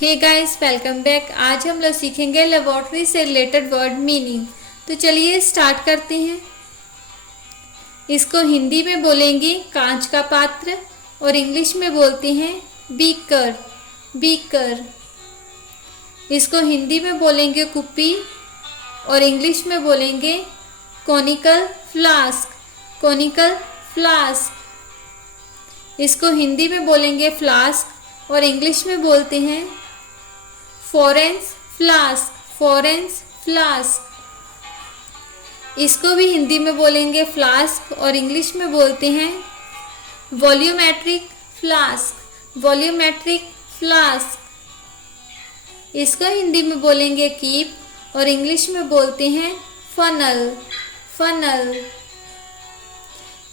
Hey guys, welcome back. आज हम लोग सीखेंगे लेबोरेटरी से रिलेटेड वर्ड मीनिंग। तो चलिए स्टार्ट करते हैं। इसको हिंदी में बोलेंगे कांच का पात्र और इंग्लिश में बोलते हैं बीकर। बीकर। इसको हिंदी में बोलेंगे कुप्पी और इंग्लिश में बोलेंगे कॉनिकल फ्लास्क। Conical flask. इसको हिंदी में बोलेंगे फ्लास्क और इंग्लिश में बोलते हैं फॉरेंस फ्लास्क। फॉरेंस फ्लास्क। इसको भी हिंदी में बोलेंगे फ्लास्क और इंग्लिश में बोलते हैं वॉल्यूमेट्रिक फ्लास्क। Volumetric flask. इसको हिंदी में बोलेंगे कीप और इंग्लिश में बोलते हैं फनल। फनल।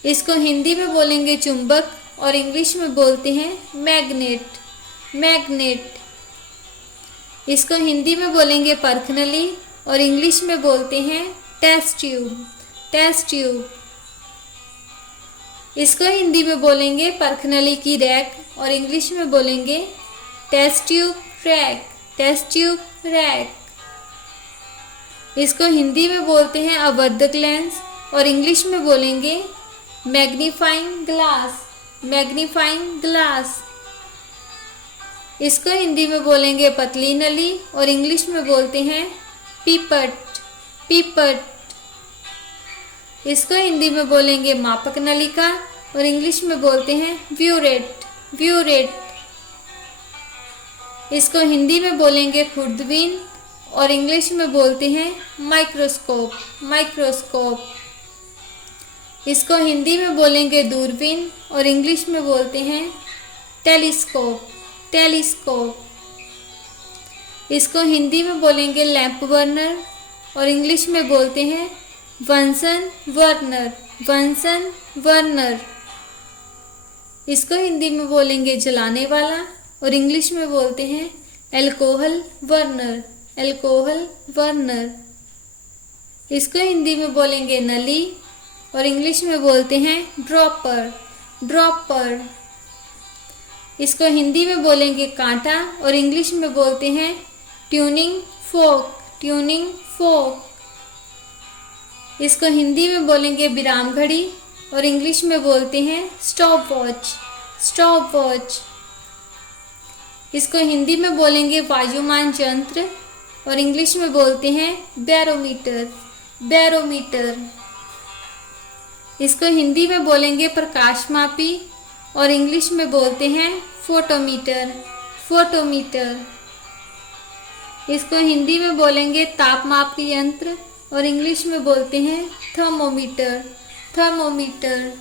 इसको हिंदी में बोलेंगे चुंबक और इंग्लिश में बोलते हैं मैग्नेट। मैग्नेट। इसको हिंदी में बोलेंगे परखनली और इंग्लिश में बोलते हैं टेस्ट ट्यूब। Test tube. इसको हिंदी में बोलेंगे परखनली की रैक और इंग्लिश में बोलेंगे test tube rack. Test tube rack. इसको हिंदी में बोलते हैं अवर्धक लेंस और इंग्लिश में बोलेंगे मैग्नीफाइंग ग्लास। Magnifying glass. इसको हिंदी में बोलेंगे पतली नली और इंग्लिश में बोलते हैं पीपट। पीपट। इसको हिंदी में बोलेंगे मापक नलिका और इंग्लिश में बोलते हैं व्यूरेट। व्यूरेट। इसको हिंदी में बोलेंगे खुर्दबीन और इंग्लिश में बोलते हैं माइक्रोस्कोप। माइक्रोस्कोप। इसको हिंदी में बोलेंगे दूरबीन और इंग्लिश में बोलते हैं टेलीस्कोप। टेलीस्कोप। इसको हिंदी में बोलेंगे लैंप बर्नर और इंग्लिश में बोलते हैं वंसन बर्नर। वंसन बर्नर। इसको हिंदी में बोलेंगे जलाने वाला और इंग्लिश में बोलते हैं एल्कोहल बर्नर। Alcohol burner. इसको हिंदी में बोलेंगे नली और इंग्लिश में बोलते हैं ड्रॉपर। ड्रॉपर। इसको हिंदी में बोलेंगे कांटा और इंग्लिश में बोलते हैं ट्यूनिंग फोक। ट्यूनिंग फोक। इसको हिंदी में बोलेंगे विराम घड़ी और इंग्लिश में बोलते हैं स्टॉप वॉच। Stop watch. इसको हिंदी में बोलेंगे वायुमान यंत्र और इंग्लिश में बोलते हैं बैरोमीटर। बैरोमीटर। इसको हिंदी में बोलेंगे प्रकाशमापी और इंग्लिश में बोलते हैं फोटोमीटर। फोटोमीटर। इसको हिंदी में बोलेंगे तापमापी यंत्र और इंग्लिश में बोलते हैं थर्मोमीटर। थर्मोमीटर।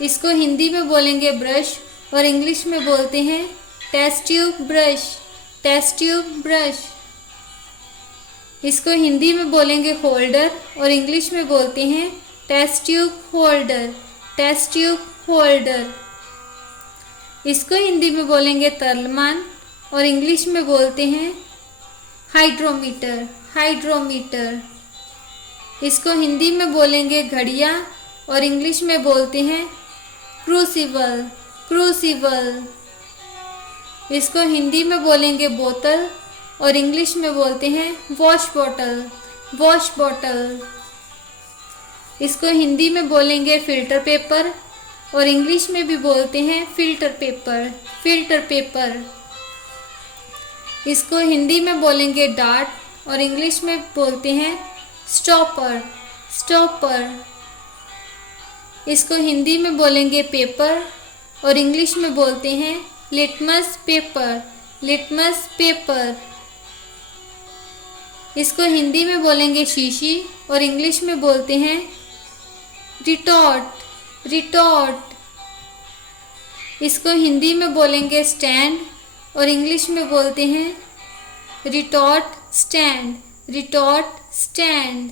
इसको हिंदी में बोलेंगे ब्रश और इंग्लिश में बोलते हैं test tube brush. Test tube brush. इसको हिंदी में बोलेंगे होल्डर और इंग्लिश में बोलते हैं test tube holder. Test tube holder. इसको हिंदी में बोलेंगे तरलमान और इंग्लिश में बोलते हैं हाइड्रोमीटर। हाइड्रोमीटर। इसको हिंदी में बोलेंगे घड़ियां और इंग्लिश में बोलते हैं क्रूसिबल। क्रूसिबल। इसको हिंदी में बोलेंगे बोतल और इंग्लिश में बोलते हैं वॉश बॉटल। Wash bottle. इसको हिंदी में बोलेंगे फिल्टर पेपर और इंग्लिश में भी बोलते हैं फिल्टर पेपर। Filter paper. इसको हिंदी में बोलेंगे डार्ट और इंग्लिश में बोलते हैं स्टॉपर। स्टॉपर। इसको हिंदी में बोलेंगे पेपर और इंग्लिश में बोलते हैं लिटमस पेपर। Litmus paper. इसको हिंदी में बोलेंगे शीशी और इंग्लिश में बोलते हैं रिटॉर्ट। रिटॉर्ट। इसको हिंदी में बोलेंगे स्टैंड और इंग्लिश में बोलते हैं रिटॉर्ट स्टैंड। Retort stand.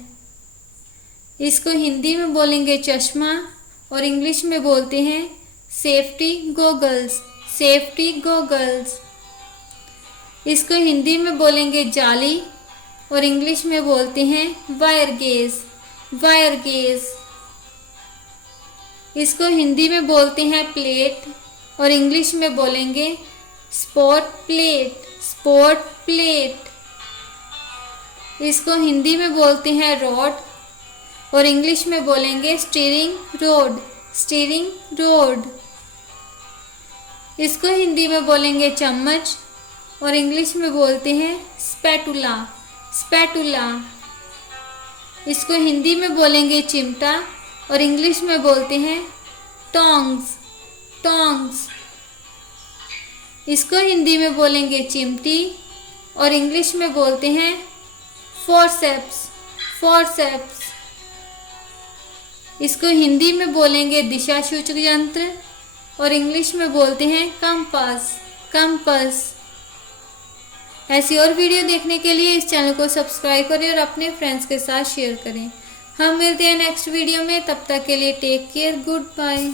इसको हिंदी में बोलेंगे चश्मा और इंग्लिश में बोलते हैं सेफ्टी गॉगल्स। Safety goggles. इसको हिंदी में बोलेंगे जाली और इंग्लिश में बोलते हैं वायर गेज। Wire gauge. इसको हिंदी में बोलते हैं प्लेट और इंग्लिश में बोलेंगे स्पोर्ट प्लेट, स्पोर्ट प्लेट। इसको हिंदी में बोलते हैं रॉड और इंग्लिश में बोलेंगे स्टीयरिंग रोड, स्टीयरिंग रोड। इसको हिंदी में बोलेंगे चम्मच और इंग्लिश में बोलते हैं स्पैटुला, स्पैटुला। इसको हिंदी में बोलेंगे चिमटा और इंग्लिश में बोलते हैं टोंग्स, टोंग्स। इसको हिंदी में बोलेंगे चिमटी और इंग्लिश में बोलते हैं फोर्सेप्स, फोर्सेप्स। इसको हिंदी में बोलेंगे दिशा सूचक यंत्र और इंग्लिश में बोलते हैं कंपास, कंपास। ऐसी और वीडियो देखने के लिए इस चैनल को सब्सक्राइब करें और अपने फ्रेंड्स के साथ शेयर करें। हम मिलते हैं नेक्स्ट वीडियो में, तब तक के लिए टेक केयर, गुड बाय।